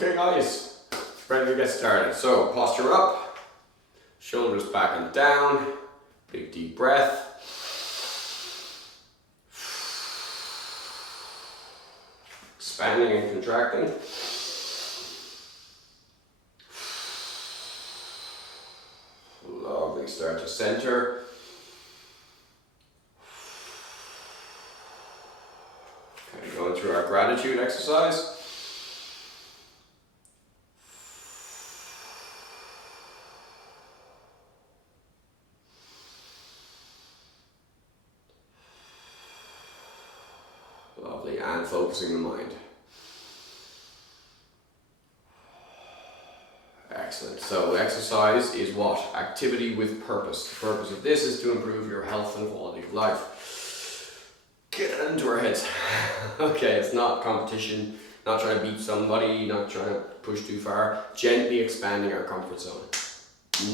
Okay guys, ready to get started. So posture up, shoulders back and down, big deep breath. Expanding and contracting. Lovely, start to center. Okay, going through our gratitude exercise. Lovely, and focusing the mind. Excellent. So exercise is what? Activity with purpose. The purpose of this is to improve your health and quality of life. Get it into our heads. Okay, it's not competition, not trying to beat somebody, not trying to push too far. Gently expanding our comfort zone.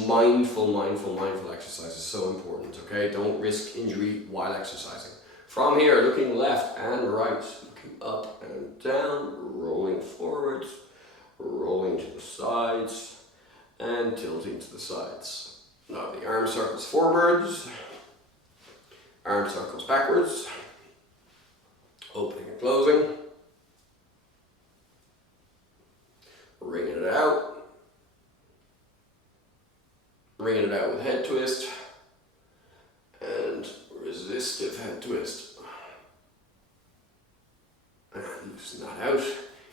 Mindful exercise is so important, okay? Don't risk injury while exercising. From here, looking left and right, looking up and down, rolling forwards, rolling to the sides, and tilting to the sides. Now the arm circles forwards, arm circles backwards, opening and closing, wringing it out with head twist, and resistive head twist. And loosen that out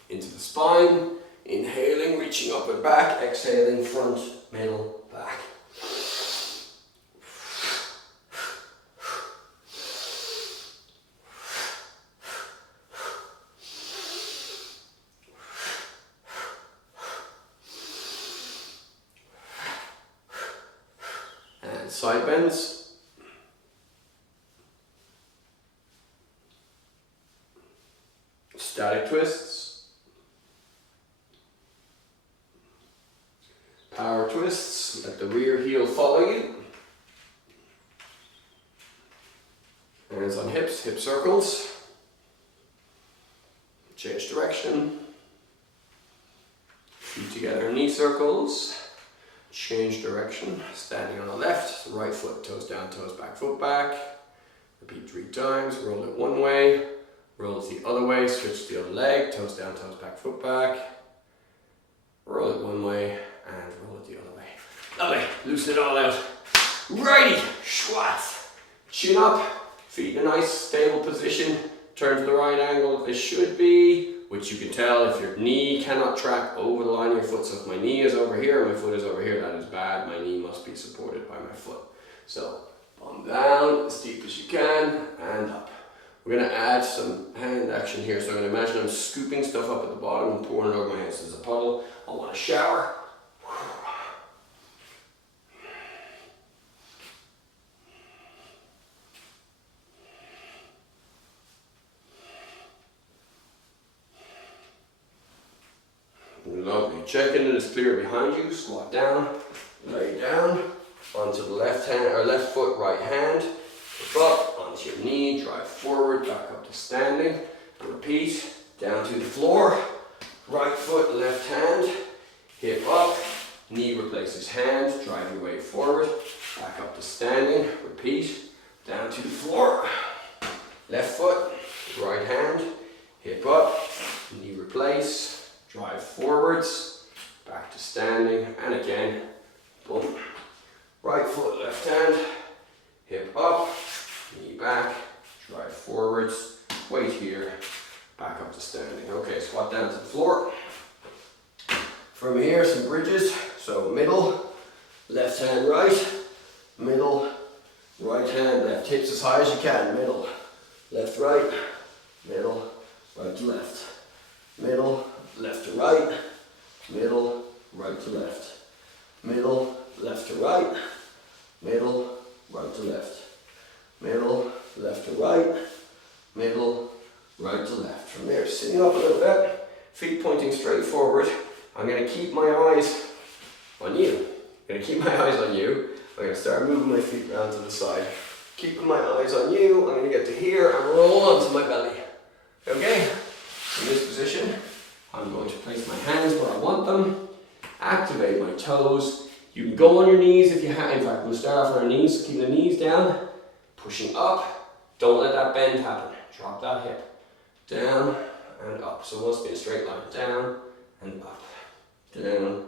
into the spine. Inhaling, reaching up and back. Exhaling, front, middle, back. And side bends. Static twists. Power twists, let the rear heel follow you. Hands on hips, hip circles. Change direction. Feet together, knee circles. Change direction, standing on the left, right foot, toes down, toes back, foot back. Repeat 3 times, roll it one way, roll it the other way, switch to the other leg, toes down, toes back, foot back. Roll it one way, and roll it the other way. Lovely, loosen it all out. Righty, schwatz. Chin up, feet in a nice stable position. Turn to the right angle they should be, which you can tell if your knee cannot track over the line of your foot. So if my knee is over here, my foot is over here, that is bad. My knee must be supported by my foot. So, palm down, as deep as you can, and up. We're going to add some hand action here. So I'm going to imagine I'm scooping stuff up at the bottom and pouring it over my head. So there's a puddle. I want to shower. Lovely. Checking it is clear behind you. Squat down, lay down onto the left hand or left foot, right hand. Hip up onto your knee. Drive forward, back up to standing. And repeat. Down to the floor. Right foot, left hand. Hip up. Knee replaces hand. Drive your weight forward. Back up to standing. Repeat. Down to the floor. Left foot, right hand. Hip up. Knee replace. Drive forwards, back to standing, and again, boom. Right foot, left hand, hip up, knee back, drive forwards, weight here, back up to standing. Okay, squat down to the floor. From here, some bridges. So middle, left hand right, middle, right hand left. Hips as high as you can, middle, left right, middle, right to left, middle, left to right, middle, right to left, middle, left to right, middle, right to left, middle, left to right, middle, right to left. From there, sitting up a little bit, feet pointing straight forward. I'm going to keep my eyes on you. I'm going to keep my eyes on you. I'm going to start moving my feet around to the side. Keeping my eyes on you, I'm going to get to here and roll onto my belly. Okay? In this position, I'm going to place my hands where I want them, activate my toes. You can go on your knees if you have. In fact, we'll start off on our knees, so keep the knees down, pushing up. Don't let that bend happen. Drop that hip. Down and up. So it must be a straight line. Down and up. Down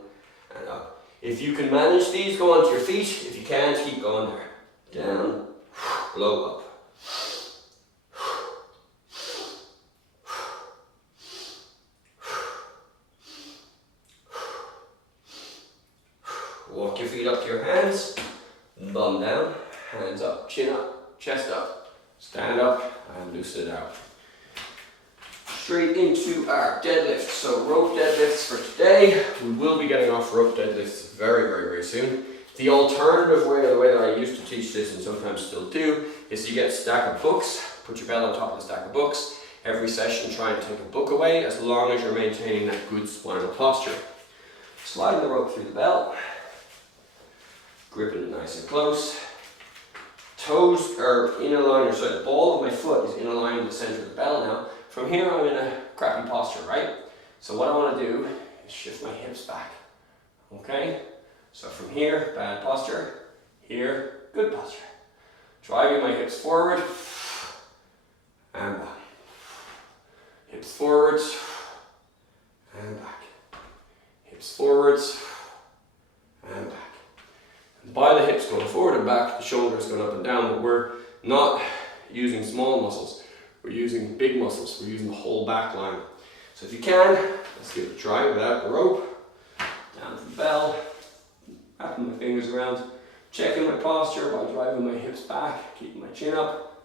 and up. If you can manage these, go onto your feet. If you can't, keep going there. Down, blow up. Walk your feet up to your hands, bum down, hands up, chin up, chest up, stand up and loosen it out. Straight into our deadlifts. So rope deadlifts for today. We will be getting off rope deadlifts very soon. The alternative way, the way that I used to teach this and sometimes still do, is you get a stack of books, put your bell on top of the stack of books. Every session try and take a book away as long as you're maintaining that good spinal posture. Sliding the rope through the bell. Gripping it nice and close. Toes are in a line, or sorry, the ball of my foot is in a line with the center of the bell now. From here I'm in a crappy posture, right? So what I want to do is shift my hips back. Okay? So from here, bad posture. Here, good posture. Driving my hips forward and back. Hips forwards and back. Hips forwards and back. By the hips going forward and back, the shoulders going up and down, but we're not using small muscles. We're using big muscles. We're using the whole back line. So if you can, let's give it a try without the rope. Down to the bell, wrapping my fingers around, checking my posture by driving my hips back, keeping my chin up.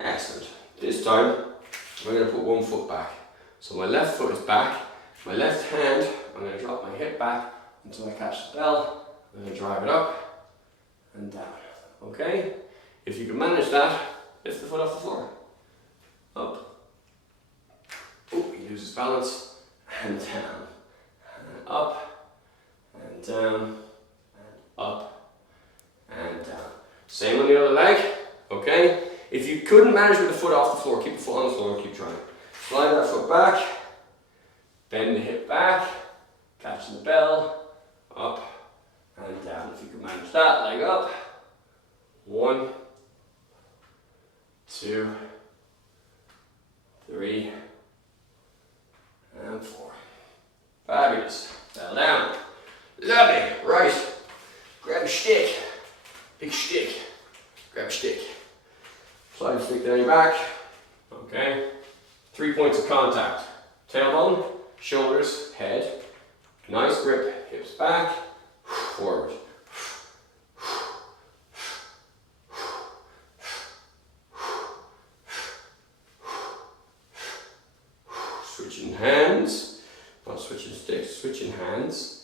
Excellent. This time, I'm going to put one foot back. So my left foot is back. My left hand, I'm going to drop my hip back until I catch the bell. I'm going to drive it up and down. Okay? If you can manage that, lift the foot off the floor. Up. Oh, he loses balance. And down. And up. And down. And up. And down. Same on the other leg. Okay? If you couldn't manage with the foot off the floor, keep the foot on the floor and keep trying. Slide that foot back, bend the hip back, catching the bell, up and down. If you can manage that, leg up. 1, 2, 3, and 4. Fabulous. Bell down. Lovely. Right. Grab a stick. Big stick. Grab a stick. Slide the stick down your back. Okay. 3 points of contact. Tailbone, shoulders, head. Nice grip. Hips back. Forward. Switching hands. Not switching sticks, switching hands.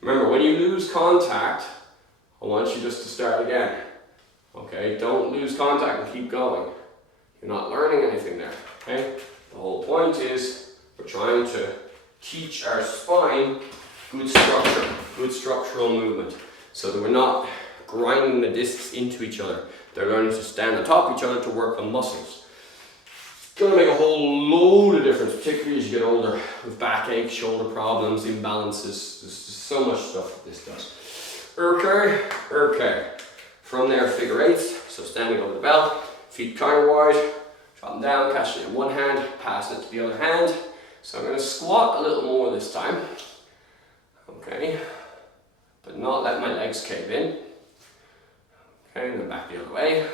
Remember, when you lose contact, I want you just to start again. Okay, don't lose contact and keep going. You're not learning anything there, okay? The whole point is we're trying to teach our spine good structure, good structural movement, so that we're not grinding the discs into each other. They're learning to stand on top of each other to work on muscles. It's going to make a whole load of difference, particularly as you get older, with backache, shoulder problems, imbalances. There's so much stuff that this does. Okay. From there, figure eights. So standing over the bell, feet counter wide, drop them down, catch it in one hand, pass it to the other hand. So I'm going to squat a little more this time. Okay, but not let my legs cave in. Okay, and then back the other way.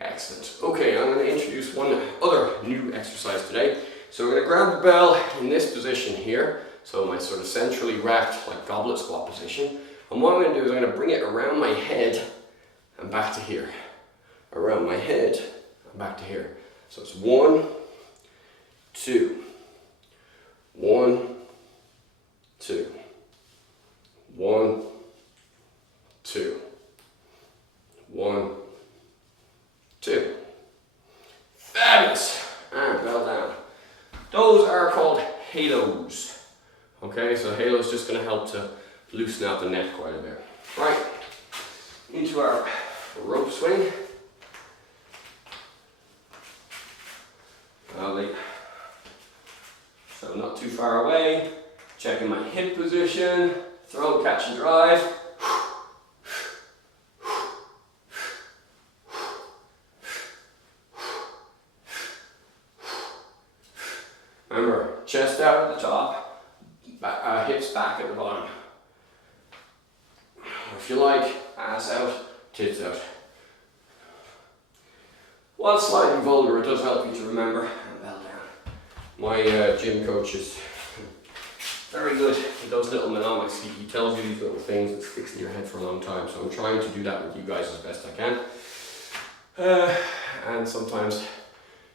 Excellent. Okay, I'm going to introduce one other new exercise today. So we're going to grab the bell in this position here. So my sort of centrally wrapped, like goblet squat position. And what I'm going to do is I'm going to bring it around my head and back to here. Around my head and back to here. So it's 1, 2, 1, 2, 1, 2, 1, 2. Fabulous. Those are called halos. Okay, so halo is just going to help to loosen out the neck quite a bit. Right, into our rope swing. So not too far away, checking my hip position, throw, catch and drive. Remember, chest out at the top, hips back at the bottom. If you like, ass out, tits out. While slightly vulgar, it does help you to remember and bell down. My gym coach is very good with those little mnemonics. He tells you these little things that sticks in your head for a long time, so I'm trying to do that with you guys as best I can. And sometimes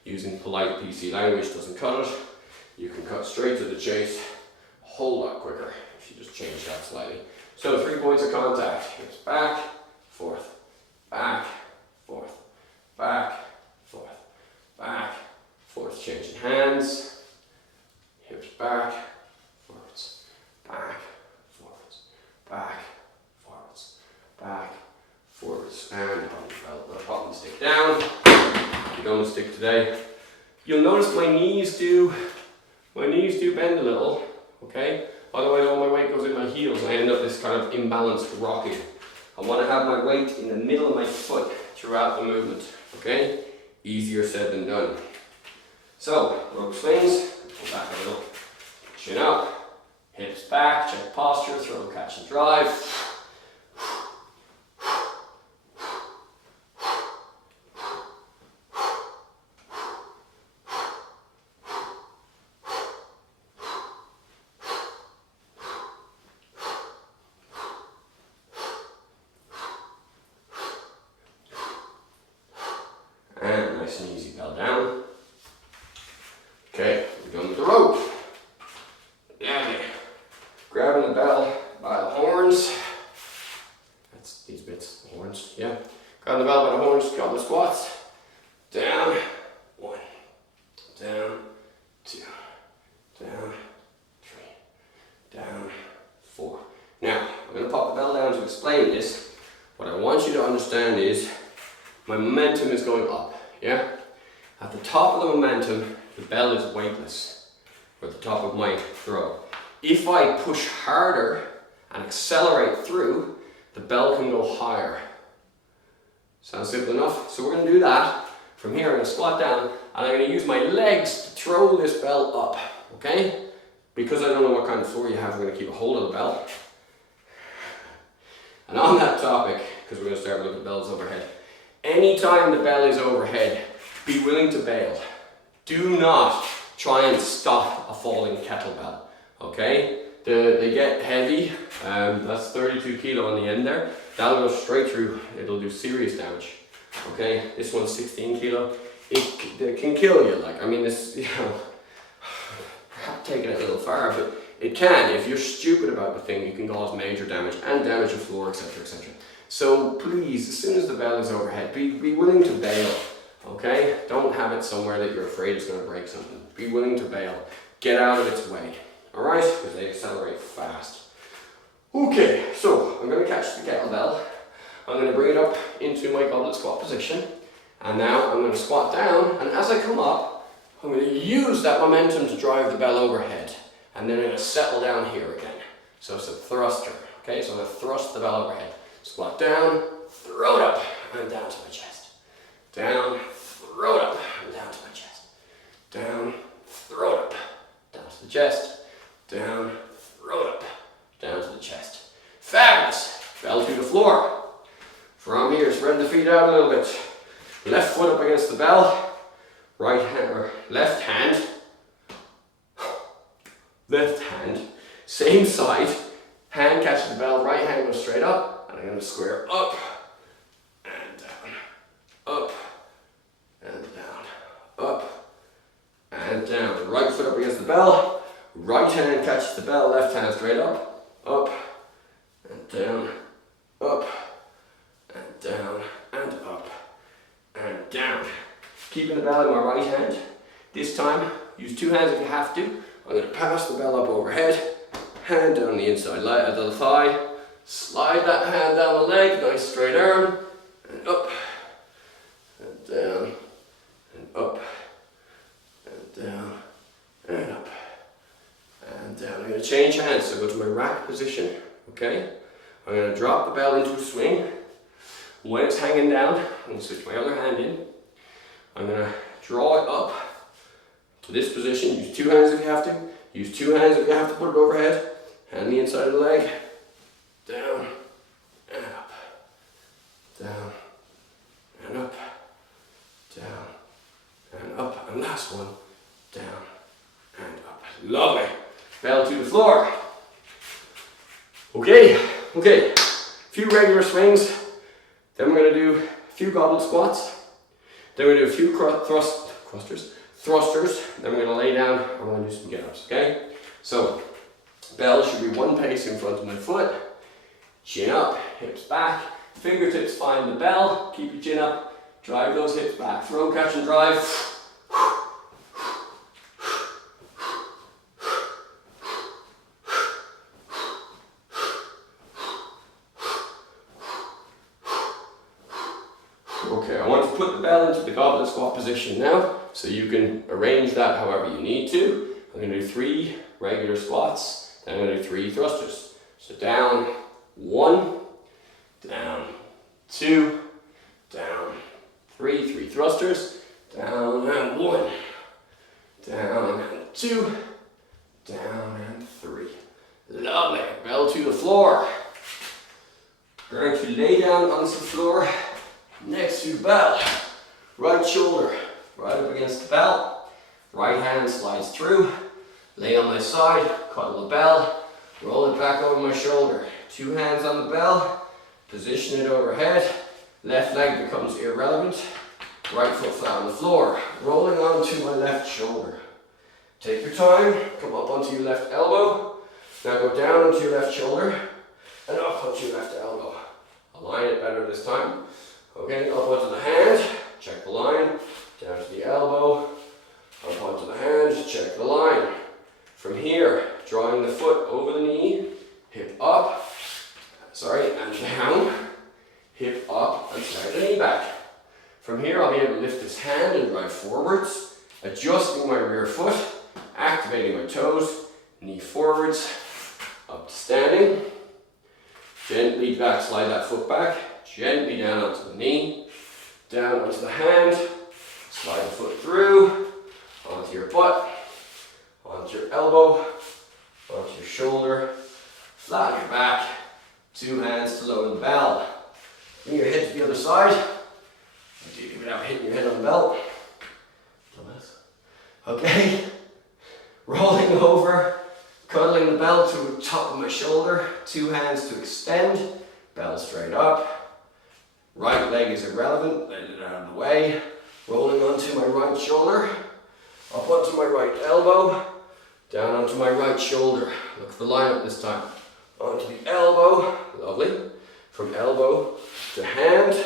using polite PC language doesn't cut it. You can cut straight to the chase a whole lot quicker if you just change that slightly. So 3 points of contact. Hips back, forth, back, forth, back, forth, back, forth. Changing hands. Hips back, forwards, back, forwards, back, forwards, back, forwards. And pop the stick down. You're going to stick today. You'll notice my knees do bend a little, okay? Otherwise all my weight goes in my heels and I end up this kind of imbalanced rocking. I want to have my weight in the middle of my foot throughout the movement, okay? Easier said than done. So, rope swings, go back a little, chin up, hips back, check posture, throw, catch and drive. And nice and easy, bell down. Okay, we're done with the rope. Yeah, grabbing the bell by the horns. That's these bits, the horns, yeah. Grabbing the bell by the horns, couple of squats. Down, 1, down, 2, down, 3, down, 4. Now, I'm going to pop the bell down to explain this. What I want you to understand is my momentum is going up, yeah? At the top of the momentum, the bell is weightless, or at the top of my throw. If I push harder and accelerate through, the bell can go higher. Sounds simple enough? So we're going to do that. From here, I'm going to squat down, and I'm going to use my legs to throw this bell up, okay? Because I don't know what kind of floor you have, we're going to keep a hold of the bell. And on that topic, because we're going to start looking at bells overhead, anytime the bell is overhead, be willing to bail. Do not try and stop a falling kettlebell, okay? They get heavy, that's 32 kilo on the end there. That'll go straight through, it'll do serious damage, okay? This one's 16 kilo. It can kill you, like, I mean, this, you know, perhaps taking it a little far, but it can. If you're stupid about the thing, you can cause major damage and damage the floor, etc., etc. So please, as soon as the bell is overhead, be willing to bail, okay? Don't have it somewhere that you're afraid it's going to break something. Be willing to bail. Get out of its way, all right? Because they accelerate fast. Okay, so I'm going to catch the kettlebell. I'm going to bring it up into my goblet squat position. And now I'm going to squat down, and as I come up, I'm going to use that momentum to drive the bell overhead. And then I'm going to settle down here again. So it's a thruster, okay? So I'm going to thrust the bell overhead. Squat down, throw it up, and down to my chest. Down, throw it up, and down to my chest. Down, throw it up, down to the chest. Down, throw it up, down to the chest. Fabulous! Bell to the floor. From here, spread the feet out a little bit. Left foot up against the bell. Right hand, or left hand. Left hand. Same side. Hand catches the bell, right hand goes straight up. And I'm going to square up and down. Up and down. Up and down. Right foot up against the bell. Right hand catches the bell, left hand straight up. Up and down. Up and down and up and down. Keeping the bell in my right hand. This time use two hands if you have to. I'm going to pass the bell up overhead, hand down the inside of the thigh, slide that hand down the leg, nice straight arm, and up, and down, and up, and down, and up, and down. I'm going to change hands, so go to my rack position, okay? I'm going to drop the bell into a swing. When it's hanging down, I'm going to switch my other hand in. I'm going to draw it up to this position. Use two hands if you have to. Use two hands if you have to put it overhead. Hand the inside of the leg. Down and up. Down and up. Down and up. And last one. Down and up. Lovely. Bell to the floor. Okay. A few regular swings. Then we're going to do a few goblet squats. Then we're going to do a few thrusters. Then we're going to lay down. I'm going to do some get-ups, okay? So, bell should be one pace in front of my foot. Chin up, hips back. Fingertips find the bell. Keep your chin up. Drive those hips back. Throw, catch and drive. Okay, I want to put the bell into the goblet squat position now, so you can arrange that however you need to. I'm going to do 3 regular squats, then I'm going to do 3 thrusters. So down, 1, down, 2, down, 3 thrusters, down and 1, down and 2, down and 3. Lovely, bell to the floor. Going to lay down onto the floor. Next to the bell, right shoulder right up against the bell, right hand slides through, lay on my side, cuddle the bell, roll it back over my shoulder, 2 hands on the bell, position it overhead, left leg becomes irrelevant, right foot flat on the floor, rolling onto my left shoulder. Take your time, come up onto your left elbow, now go down onto your left shoulder, and up onto your left elbow. Align it better this time. Okay, up onto the hand, check the line, down to the elbow, up onto the hand, check the line. From here, drawing the foot over the knee, hip up, and down, hip up and slide the knee back. From here, I'll be able to lift this hand and drive forwards, adjusting my rear foot, activating my toes, knee forwards, up to standing, gently back, slide that foot back, gently down onto the knee, down onto the hand, slide the foot through, onto your butt, onto your elbow, onto your shoulder, flat your back, 2 hands to lower the bell. Bring your head to the other side, ideally without hitting your head on the bell. Okay, rolling over, cuddling the bell to the top of my shoulder, 2 hands to extend, bell straight up. Right leg is irrelevant, let it out of the way. Rolling onto my right shoulder, up onto my right elbow, down onto my right shoulder. Look for the line up this time. Onto the elbow, lovely. From elbow to hand,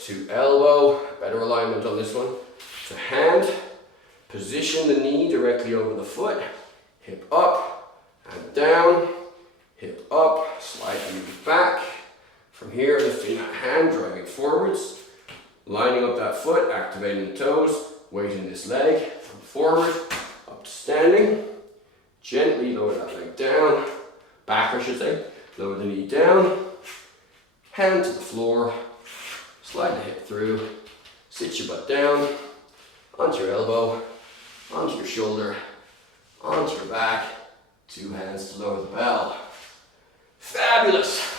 to elbow, better alignment on this one, to hand. Position the knee directly over the foot, hip up and down, hip up, slide the knee back. From here, lifting that hand, driving forwards, lining up that foot, activating the toes, weighting this leg, from forward, up to standing, gently lower that leg down, back I should say, lower the knee down, hand to the floor, slide the hip through, sit your butt down, onto your elbow, onto your shoulder, onto your back, 2 hands to lower the bell. Fabulous!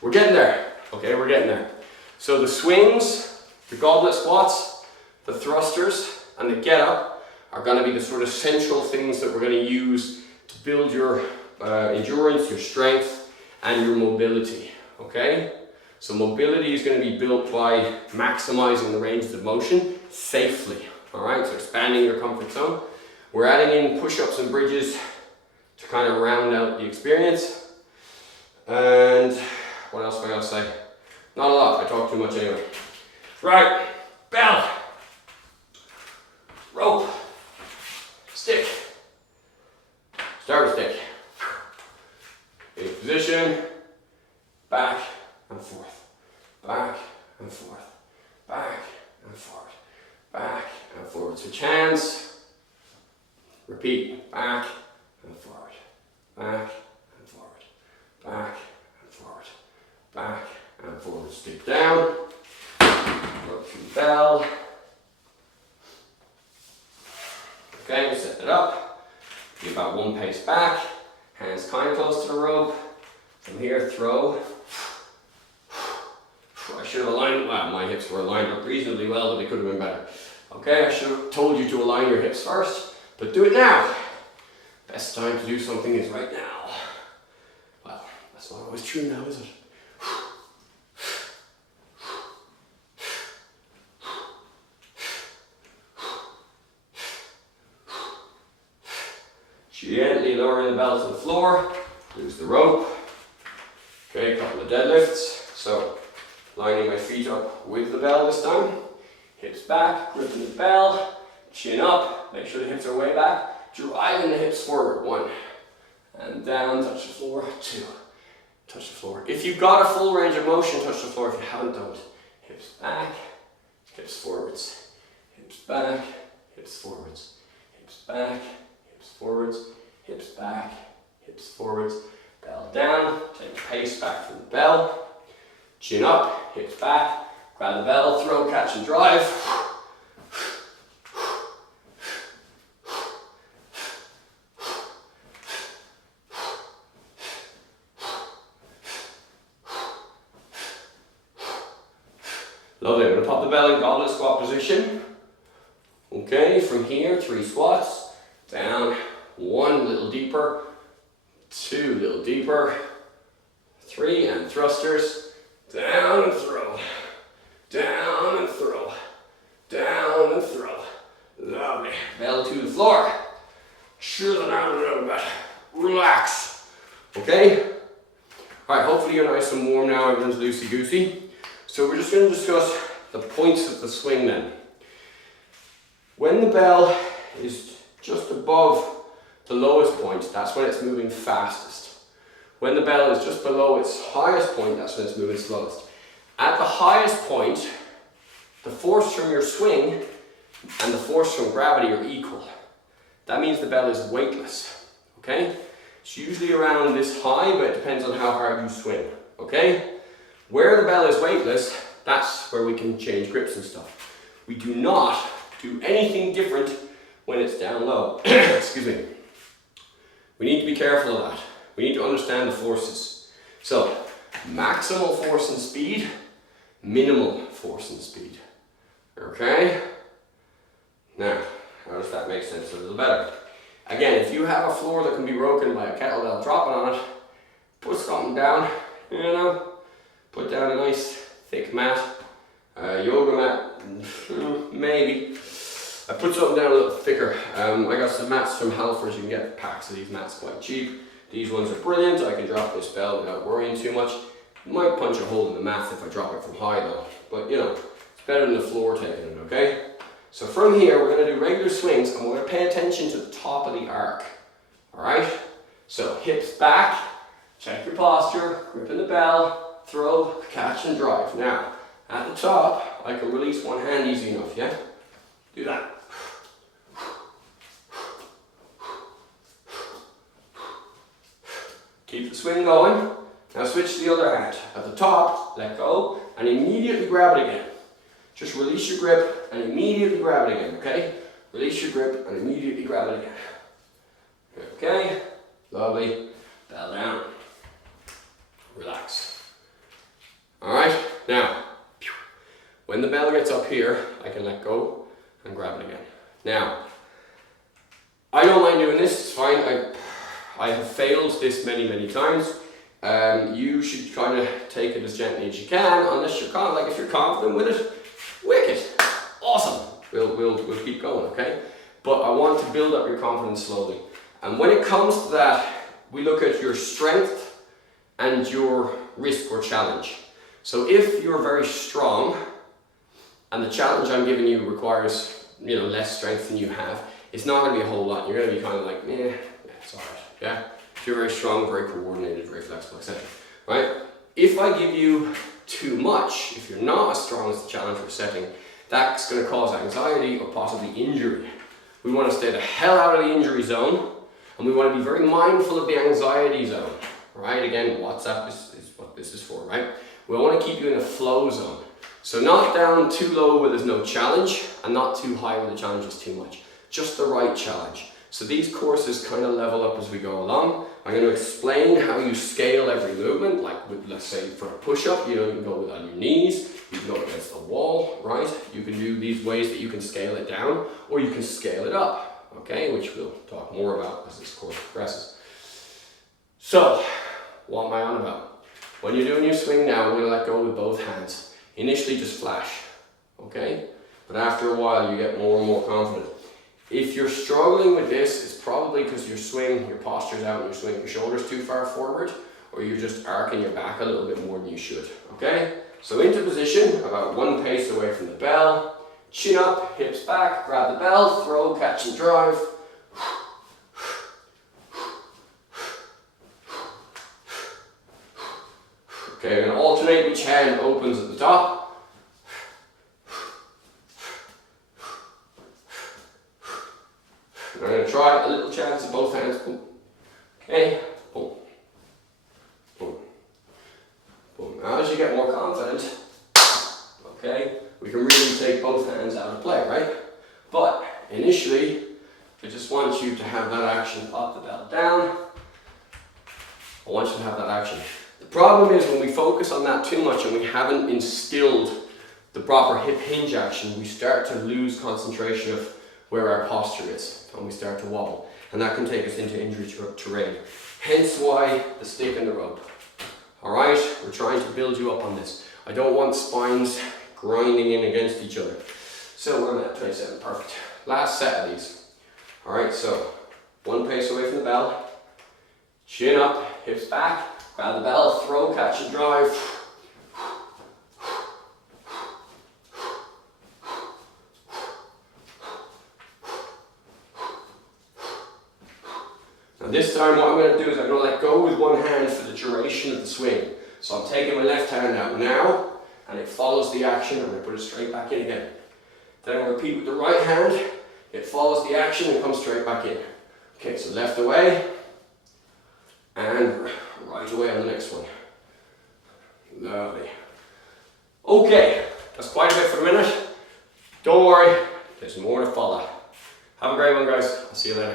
We're getting there, okay, we're getting there. So the swings, the goblet squats, the thrusters, and the get up are gonna be the sort of central things that we're gonna use to build your endurance, your strength, and your mobility, okay? So mobility is gonna be built by maximizing the ranges of motion safely, all right? So expanding your comfort zone. We're adding in push-ups and bridges to kind of round out the experience. And what else am I gonna say? Not a lot, I talk too much anyway. Right, bell. forward. Switch hands. Repeat. Back and forward. Back and forward. Back and forward. Back and forward. Stick down. Work through the bell. Okay, set it up. Be about 1 pace back. Hands kind of close to the rope. From here, throw. I should have aligned, well, my hips were aligned up reasonably well, but they could have been better. Okay, I should have told you to align your hips first, but do it now. Best time to do something is right now. Well, that's not always true now, is it? Gently lowering the bell to the floor, lose the rope. Okay, a couple of deadlifts. So, lining my feet up with the bell this time. Hips back, gripping the bell, chin up, make sure the hips are way back. Driving the hips forward, 1. And down, touch the floor, 2. Touch the floor. If you've got a full range of motion, touch the floor. If you haven't, don't. Hips back, hips forwards. Hips back, hips forwards. Hips back, hips forwards. Hips back, hips forwards. Bell down, take pace back from the bell. Chin up, hips back, grab the bell, throw, catch and drive. Lovely, I'm going to pop the bell in goblet squat position. Okay, from here, 3 squats. Down, 1 a little deeper, 2 a little deeper, 3 and thrusters. Down and throw, down and throw, down and throw. Lovely. Bell to the floor. Chill down a little bit. Relax. Okay? Alright, hopefully you're nice and warm now. Everyone's loosey-goosey. So we're just going to discuss the points of the swing then. When the bell is just above the lowest point, that's when it's moving fastest. When the bell is just below its highest point, that's when it's moving slowest. At the highest point, the force from your swing and the force from gravity are equal. That means the bell is weightless, okay? It's usually around this high, but it depends on how hard you swing, okay? Where the bell is weightless, that's where we can change grips and stuff. We do not do anything different when it's down low. Excuse me. We need to be careful of that. We need to understand the forces. So, maximal force and speed, minimal force and speed. Okay? Now, how does that make sense a little better? Again, if you have a floor that can be broken by a kettlebell dropping on it, put something down, you know, put down a nice thick mat, yoga mat, maybe. I put something down a little thicker. I got some mats from Halfords. You can get packs of these mats quite cheap. These ones are brilliant. I can drop this bell without worrying too much. Might punch a hole in the mat if I drop it from high though. But you know, it's better than the floor taking it, okay? So from here, we're going to do regular swings and we're going to pay attention to the top of the arc. Alright? So hips back, check your posture, gripping the bell, throw, catch and drive. Now, at the top, I can release one hand easy enough, yeah? Do that. Keep the swing going. Now switch to the other hand. At the top, let go, and immediately grab it again. Just release your grip and immediately grab it again, okay? Release your grip and immediately grab it again. Okay, lovely. Bell down. Relax. Alright, now, when the bell gets up here, I can let go and grab it again. Now, I don't mind doing this, it's fine. I have failed this many times. You should kind of take it as gently as you can, unless you're if you're confident with it. Wicked, awesome. We'll keep going, okay? But I want to build up your confidence slowly. And when it comes to that, we look at your strength and your risk or challenge. So if you're very strong, and the challenge I'm giving you requires, less strength than you have, it's not going to be a whole lot. You're going to be kind of like, yeah, it's alright, yeah? If you're very strong, very coordinated, very flexible, etc. Right? If I give you too much, if you're not as strong as the challenge we're setting, that's going to cause anxiety or possibly injury. We want to stay the hell out of the injury zone, and we want to be very mindful of the anxiety zone, right? Again, WhatsApp is what this is for, right? We want to keep you in a flow zone. So not down too low where there's no challenge, and not too high where the challenge is too much. Just the right challenge. So these courses kind of level up as we go along. I'm going to explain how you scale every movement, like with, let's say, for a push-up, you can go on your knees, you can go against the wall, right? You can do these ways that you can scale it down, or you can scale it up, okay? Which we'll talk more about as this course progresses. So, what am I on about? When you're doing your swing now, we're going to let go with both hands. Initially, just flash, okay? But after a while, you get more and more confident. If you're struggling with this, it's probably because your posture's out and you're swinging your shoulders too far forward, or you're just arcing your back a little bit more than you should, okay? So into position, about 1 pace away from the bell, chin up, hips back, grab the bell, throw, catch and drive. Okay, we're going to alternate which hand opens at the top. I'm going to try a little chance of both hands. Boom. Okay, boom, boom, boom. Now as you get more confident, okay, we can really take both hands out of play, right? But initially, I just want you to have that action, pop the bell down. I want you to have that action. The problem is when we focus on that too much and we haven't instilled the proper hip hinge action, we start to lose concentration of where our posture is, and we start to wobble, and that can take us into injury terrain. Hence why the stick and the rope. All right, we're trying to build you up on this. I don't want spines grinding in against each other. So we're at 27, perfect. Last set of these. All right, so 1 pace away from the bell, chin up, hips back, grab the bell, throw, catch and drive. This time what I'm going to do is I'm going to let go with one hand for the duration of the swing. So I'm taking my left hand out now, and it follows the action, and I put it straight back in again. Then I'll repeat with the right hand, it follows the action and comes straight back in. Okay, so left away, and right away on the next one. Lovely. Okay, that's quite a bit for a minute. Don't worry, there's more to follow. Have a great one, guys. I'll see you later.